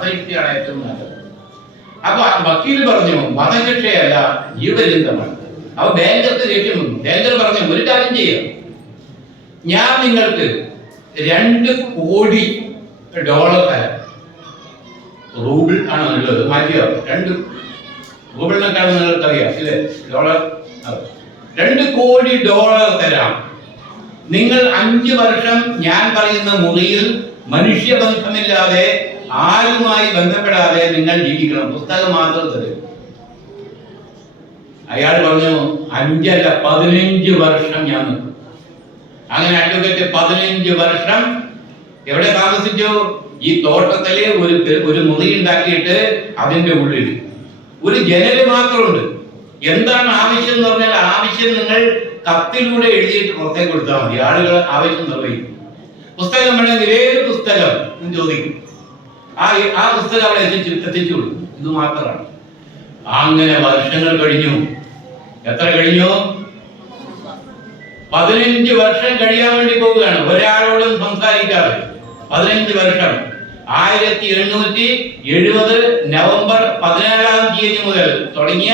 വധശിക്ഷയാണ് ഏറ്റവും നല്ലത്. അപ്പൊ വക്കീൽ പറഞ്ഞു വധശിക്ഷയല്ല ജീവപര്യന്തമാണ്. അപ്പൊ ബാങ്കർക്ക് ദേഷ്യം വന്നു. ബാങ്കർ പറഞ്ഞു ഒരു കാര്യം ചെയ്യാം, ഞാൻ നിങ്ങൾക്ക് 2 കോടി ഡോളർ തരാം. റൂബിൾ ആണ് ഉള്ളത്, മാറ്റിയോ 2 റൂബിളിനൊക്കെയാണ് നിങ്ങൾക്കറിയാം ഇല്ലേ, ഡോളർ. 2 കോടി ഡോളർ തരാം, നിങ്ങൾ 5 വർഷം ഞാൻ പറയുന്ന മുറിയിൽ മനുഷ്യബന്ധമില്ലാതെ ആരുമായി ബന്ധപ്പെടാതെ നിങ്ങൾ ജീവിക്കണം, പുസ്തകം മാത്രം തരും. അയാൾ പറഞ്ഞു 5 അല്ല 15 വർഷം ഞാൻ നിൽക്കും. അങ്ങനെ അഡ്വക്കേറ്റ് 15 വർഷം എവിടെ താമസിച്ചു? ഈ തോട്ടത്തില് ഒരു മുറി ഉണ്ടാക്കിയിട്ട് അതിന്റെ ഉള്ളിൽ ഒരു ജനല് മാത്രമുണ്ട്. എന്താണ് ആവശ്യം എന്ന് പറഞ്ഞാൽ ആവശ്യം നിങ്ങൾ കത്തിലൂടെ എഴുതിയിട്ട് പുറത്തേക്ക് കൊടുത്താൽ മതി, ആളുകൾ ആവശ്യം നിർവഹിക്കും. പുസ്തകം വേണമെങ്കിൽ ഏത് പുസ്തകം എന്ന് ചോദിക്കും, ആ പുസ്തകം അവിടെ എത്തിച്ചു കൊടുക്കും. ഇത് മാത്രമാണ്. അങ്ങനെ വർഷങ്ങൾ കഴിഞ്ഞു. എത്ര കഴിഞ്ഞു? 15 വർഷം കഴിയാൻ വേണ്ടി പോവുകയാണ്, ഒരാളോടും സംസാരിക്കാതെ. 15 വർഷം 1870 നവംബർ 17 മുതൽ തുടങ്ങിയ